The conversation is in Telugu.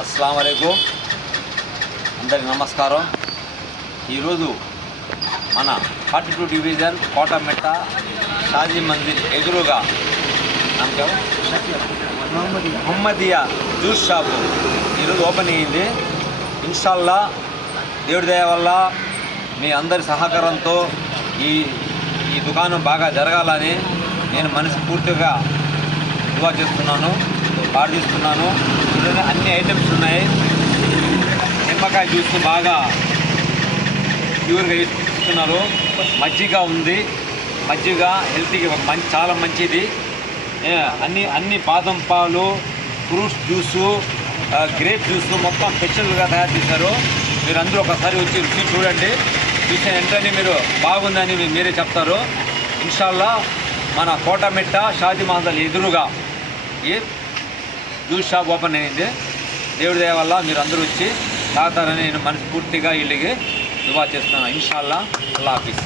అస్సలాము అలైకుం, అందరికి నమస్కారం. ఈరోజు మన 42 డివిజన్ కోటమెట్ట షాజీ మందిర్ ఎదురుగా మొహమ్మదియా జ్యూస్ షాపు ఈరోజు ఓపెన్ అయ్యింది. ఇన్షాల్లా దేవుడి దయ వల్ల మీ అందరి సహకారంతో ఈ దుకాణం బాగా జరగాలని నేను మనస్ఫూర్తిగా దువా చేస్తున్నాను, ప్రార్థిస్తున్నాను. ఇందులో అన్ని ఐటమ్స్ ఉన్నాయి. నిమ్మకాయ జ్యూస్ బాగా ప్యూర్గా ఇస్తున్నారు. మజ్జిగ ఉంది, మజ్జిగ హెల్తీకి చాలా మంచిది. అన్ని బాదం పాలు, ఫ్రూట్స్ జ్యూసు, గ్రేప్ జ్యూస్ మొత్తం స్పెషల్గా తయారు చేశారు. మీరు అందరూ ఒకసారి వచ్చి రుచి చూడండి. చూసిన వెంటనే మీరు బాగుందని మీరే చెప్తారు. ఇన్షాల్లా మన కోటమెట్ట షాజీ మందిర్ ఎదురుగా ఈ జ్యూస్ షాప్ ఓపెన్ అయింది. దేవుడి దయ వల్ల మీరు అందరూ వచ్చి తాగుతారని నేను మనస్ఫూర్తిగా వీళ్ళకి దువా చేస్తున్నాను. ఇన్షాల్లా అల్లాహ్ హాఫీజ్.